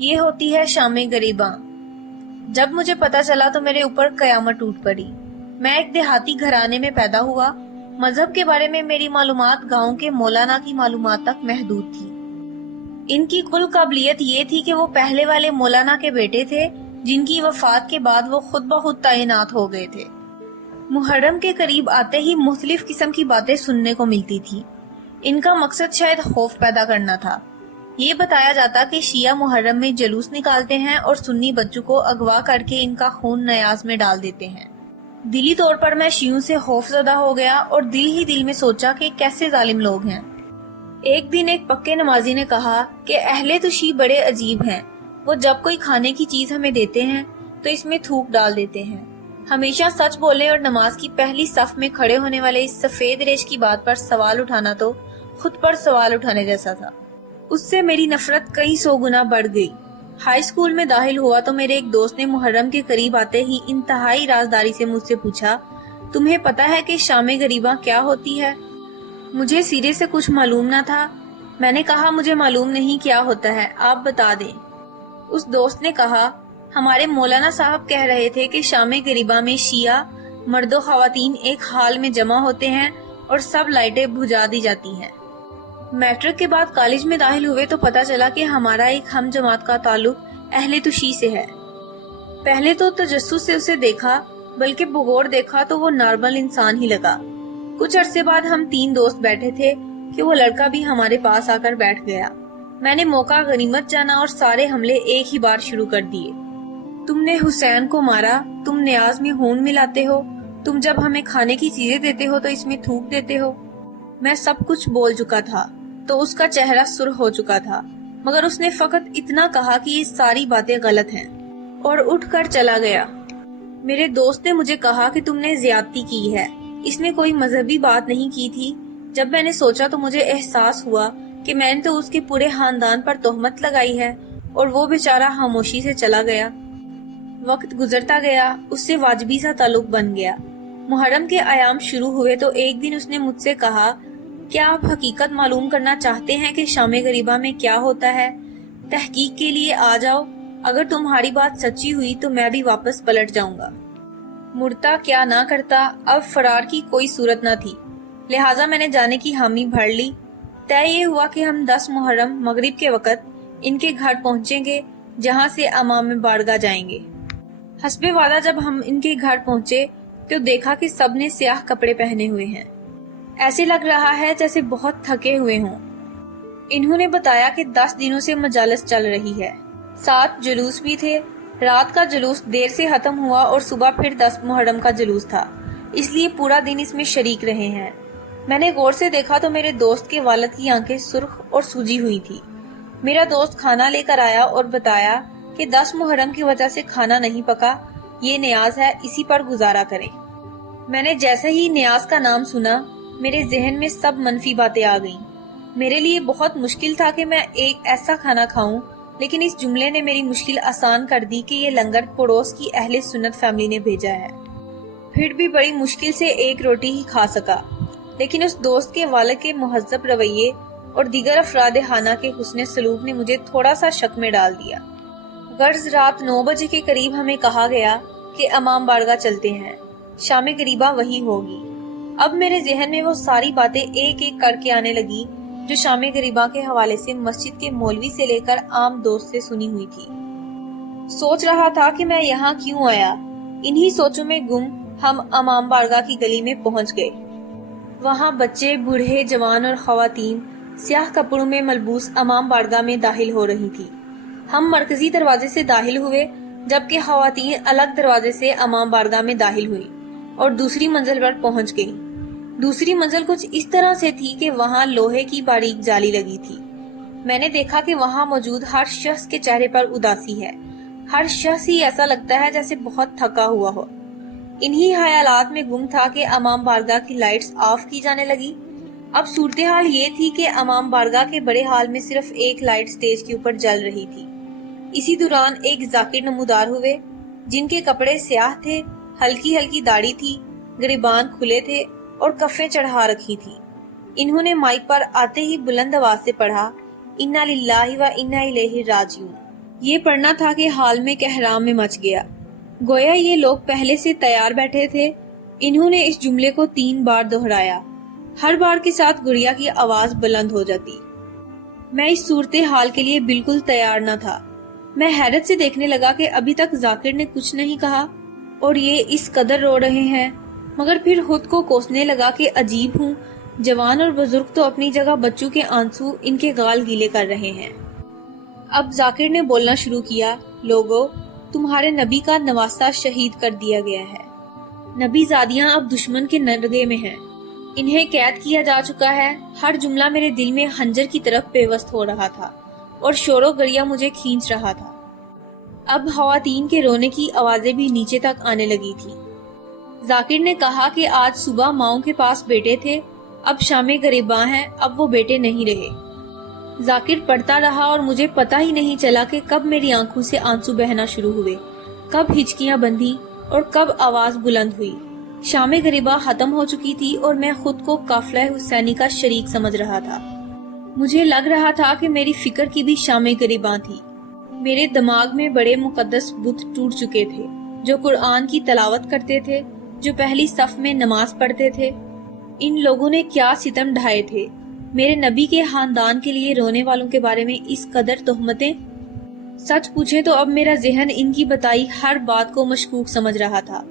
یہ ہوتی ہے شام غریباں۔ جب مجھے پتا چلا تو میرے اوپر قیامت ٹوٹ پڑی۔ میں ایک دیہاتی گھرانے میں پیدا ہوا۔ مذہب کے بارے میں میری معلومات گاؤں کے مولانا کی معلومات تک محدود تھی۔ ان کی کل قابلیت یہ تھی کہ وہ پہلے والے مولانا کے بیٹے تھے جن کی وفات کے بعد وہ خود بخود تعینات ہو گئے تھے۔ محرم کے قریب آتے ہی مختلف قسم کی باتیں سننے کو ملتی تھی۔ ان کا مقصد شاید خوف پیدا کرنا تھا۔ یہ بتایا جاتا کہ شیعہ محرم میں جلوس نکالتے ہیں اور سنی بچوں کو اغوا کر کے ان کا خون نیاز میں ڈال دیتے ہیں۔ دلی طور پر میں شیعوں سے خوف زدہ ہو گیا اور دل ہی دل میں سوچا کہ کیسے ظالم لوگ ہیں۔ ایک دن ایک پکے نمازی نے کہا کہ اہل توشی بڑے عجیب ہیں، وہ جب کوئی کھانے کی چیز ہمیں دیتے ہیں تو اس میں تھوک ڈال دیتے ہیں۔ ہمیشہ سچ بولنے اور نماز کی پہلی صف میں کھڑے ہونے والے اس سفید ریش کی بات پر سوال اٹھانا تو خود پر سوال اٹھانے جیسا تھا۔ اس سے میری نفرت کئی 100 گنا بڑھ گئی۔ ہائی اسکول میں داخل ہوا تو میرے ایک دوست نے محرم کے قریب آتے ہی انتہائی رازداری سے مجھ سے پوچھا، تمہیں پتا ہے کہ شام غریباں کیا ہوتی ہے؟ مجھے سیرے سے کچھ معلوم نہ تھا۔ میں نے کہا مجھے معلوم نہیں کیا ہوتا ہے، آپ بتا دیں۔ اس دوست نے کہا، ہمارے مولانا صاحب کہہ رہے تھے کہ شام غریباں میں شیعہ مرد و خواتین ایک حال میں جمع ہوتے ہیں اور سب لائٹیں بجھا دی جاتی ہیں۔ میٹرک کے بعد کالج میں داخل ہوئے تو پتا چلا کہ ہمارا ایک ہم جماعت کا تعلق اہل توشی سے ہے۔ پہلے تو تجسس سے اسے دیکھا، بلکہ بغور دیکھا تو وہ نارمل انسان ہی لگا۔ کچھ عرصے بعد ہم 3 دوست بیٹھے تھے کہ وہ لڑکا بھی ہمارے پاس آ کر بیٹھ گیا۔ میں نے موقع غنیمت جانا اور سارے حملے ایک ہی بار شروع کر دیے۔ تم نے حسین کو مارا، تم نیاز میں خون ملاتے ہو، تم جب ہمیں کھانے کی چیزیں دیتے ہو تو اس میں تھوک دیتے ہو۔ میں سب کچھ بول چکا تھا تو اس کا چہرہ سرخ ہو چکا تھا، مگر اس نے فقط اتنا کہا کہ یہ ساری باتیں غلط ہیں اور اٹھ کر چلا گیا۔ میرے دوست نے مجھے کہا کہ تم نے زیادتی کی ہے، اس نے کوئی مذہبی بات نہیں کی تھی۔ جب میں نے سوچا تو مجھے احساس ہوا کہ میں نے تو اس کے پورے خاندان پر تہمت لگائی ہے، اور وہ بیچارہ خاموشی سے چلا گیا۔ وقت گزرتا گیا، اس سے واجبی سا تعلق بن گیا۔ محرم کے ایام شروع ہوئے تو ایک دن اس نے مجھ سے کہا، کیا آپ حقیقت معلوم کرنا چاہتے ہیں کہ شام غریباں میں کیا ہوتا ہے؟ تحقیق کے لیے آ جاؤ، اگر تمہاری بات سچی ہوئی تو میں بھی واپس پلٹ جاؤں گا۔ مڑتا کیا نہ کرتا، اب فرار کی کوئی صورت نہ تھی، لہٰذا میں نے جانے کی حامی بھر لی۔ طے یہ ہوا کہ ہم 10 محرم مغرب کے وقت ان کے گھر پہنچیں گے، جہاں سے امام بارگاہ جائیں گے۔ حسب وعدہ جب ہم ان کے گھر پہنچے تو دیکھا کہ سب نے سیاہ کپڑے پہنے ہوئے ہیں، ایسے لگ رہا ہے جیسے بہت تھکے ہوئے ہوں۔ انہوں نے بتایا کہ 10 دنوں سے مجالس چل رہی ہے، 7 جلوس بھی تھے۔ رات کا جلوس دیر سے ختم ہوا اور صبح پھر 10 محرم کا جلوس تھا، اس لیے پورا دن اس میں شریک رہے ہیں۔ میں نے غور سے دیکھا تو میرے دوست کے والد کی آنکھیں سرخ اور سوجی ہوئی تھی۔ میرا دوست کھانا لے کر آیا اور بتایا کہ 10 محرم کی وجہ سے کھانا نہیں پکا، یہ نیاز ہے، اسی پر گزارا کریں۔ میں نے جیسے ہی نیاز کا نام سنا، میرے ذہن میں سب منفی باتیں آ گئیں۔ میرے لیے بہت مشکل تھا کہ میں ایک ایسا کھانا کھاؤں، لیکن اس جملے نے میری مشکل آسان کر دی کہ یہ لنگر پڑوس کی اہل سنت فیملی نے بھیجا ہے۔ پھر بھی بڑی مشکل سے ایک روٹی ہی کھا سکا، لیکن اس دوست کے والد کے مہذب رویے اور دیگر افراد خانہ کے حسن سلوک نے مجھے تھوڑا سا شک میں ڈال دیا۔ غرض رات 9 بجے کے قریب ہمیں کہا گیا کہ امام بارگاہ چلتے ہیں، شام غریباں وہی ہوگی۔ اب میرے ذہن میں وہ ساری باتیں ایک ایک کر کے آنے لگی جو شام غریباں کے حوالے سے مسجد کے مولوی سے لے کر عام دوست سے سنی ہوئی تھی۔ سوچ رہا تھا کہ میں یہاں کیوں آیا۔ انہی سوچوں میں گم ہم امام بارگاہ کی گلی میں پہنچ گئے۔ وہاں بچے، بوڑھے، جوان اور خواتین سیاہ کپڑوں میں ملبوس امام بارگاہ میں داخل ہو رہی تھی۔ ہم مرکزی دروازے سے داخل ہوئے، جبکہ خواتین الگ دروازے سے امام بارگاہ میں داخل ہوئی اور دوسری منزل پر پہنچ گئی۔ دوسری منزل کچھ اس طرح سے تھی کہ وہاں لوہے کی باریک جالی لگی تھی۔ میں نے دیکھا کہ وہاں موجود ہر شخص کے چہرے پر اداسی ہے، ہر شخص ہی ایسا لگتا ہے جیسے بہت تھکا ہوا ہو۔ انہی خیالات میں گم تھا کہ امام بارگاہ کی لائٹس آف کی جانے لگی۔ اب صورتحال یہ تھی کہ امام بارگاہ کے بڑے ہال میں صرف ایک لائٹ سٹیج کے اوپر جل رہی تھی۔ اسی دوران ایک ذاکر نمودار ہوئے جن کے کپڑے سیاہ تھے، ہلکی ہلکی داڑھی تھی، گریبان کھلے تھے اور کفیں چڑھا رکھی تھی۔ انہوں نے مائک پر آتے ہی بلند آواز سے پڑھا، انا للہ و انا الیہ راجعون۔ یہ پڑھنا تھا کہ حال میں کہرام میں مچ گیا، گویا یہ لوگ پہلے سے تیار بیٹھے تھے۔ انہوں نے اس جملے کو 3 بار دہرایا، ہر بار کے ساتھ گڑیا کی آواز بلند ہو جاتی۔ میں اس صورتحال کے لیے بالکل تیار نہ تھا۔ میں حیرت سے دیکھنے لگا کہ ابھی تک ذاکر نے کچھ نہیں کہا اور یہ اس قدر رو رہے ہیں، مگر پھر خود کو کوسنے لگا کہ عجیب ہوں، جوان اور بزرگ تو اپنی جگہ، بچوں کے آنسو ان کے گال گیلے کر رہے ہیں۔ اب ذاکر نے بولنا شروع کیا، لوگو، تمہارے نبی کا نواسہ شہید کر دیا گیا ہے۔ نبی زادیاں اب دشمن کے نرغے میں ہیں، انہیں قید کیا جا چکا ہے۔ ہر جملہ میرے دل میں خنجر کی طرف پیوست ہو رہا تھا اور شور و گریا مجھے کھینچ رہا تھا۔ اب خواتین کے رونے کی آوازیں بھی نیچے تک آنے لگی تھی۔ ذاکر نے کہا کہ آج صبح ماؤں کے پاس بیٹے تھے، اب شام غریباں ہیں، اب وہ بیٹے نہیں رہے۔ ذاکر پڑھتا رہا اور مجھے پتہ ہی نہیں چلا کہ کب میری آنکھوں سے آنسو بہنا شروع ہوئے، کب ہچکیاں بندھی اور کب آواز بلند ہوئی۔ شام غریباں ختم ہو چکی تھی اور میں خود کو قافلہ حسینی کا شریک سمجھ رہا تھا۔ مجھے لگ رہا تھا کہ میری فکر کی بھی شام غریباں تھی۔ میرے دماغ میں بڑے مقدس بت ٹوٹ چکے تھے، جو قرآن کی تلاوت کرتے تھے، جو پہلی صف میں نماز پڑھتے تھے۔ ان لوگوں نے کیا ستم ڈھائے تھے، میرے نبی کے خاندان کے لیے رونے والوں کے بارے میں اس قدر تہمتیں۔ سچ پوچھیں تو اب میرا ذہن ان کی بتائی ہر بات کو مشکوک سمجھ رہا تھا۔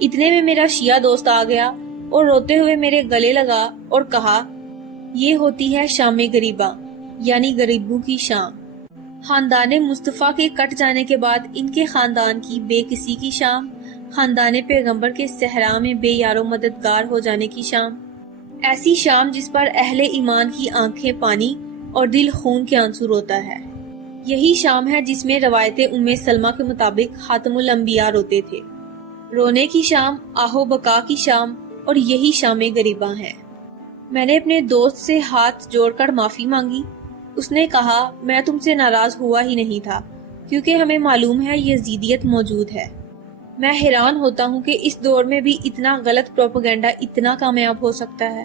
اتنے میں میرا شیعہ دوست آ گیا اور روتے ہوئے میرے گلے لگا اور کہا، یہ ہوتی ہے شام غریباں، یعنی غریبوں کی شام۔ خاندان مصطفیٰ کے کٹ جانے کے بعد ان کے خاندان کی بے کسی کی شام، خاندان پیغمبر کے صحرا میں بے یار و مددگار ہو جانے کی شام، ایسی شام جس پر اہل ایمان کی آنکھیں پانی اور دل خون کے آنسو روتا ہے۔ یہی شام ہے جس میں روایت ام سلمہ کے مطابق خاتم الانبیاء روتے تھے۔ رونے کی شام، آہو بکا کی شام، اور یہی شام غریباں ہے۔ میں نے اپنے دوست سے ہاتھ جوڑ کر معافی مانگی۔ اس نے کہا، میں تم سے ناراض ہوا ہی نہیں تھا، کیونکہ ہمیں معلوم ہے یزیدیت موجود ہے۔ میں حیران ہوتا ہوں کہ اس دور میں بھی اتنا غلط پروپیگنڈا اتنا کامیاب ہو سکتا ہے۔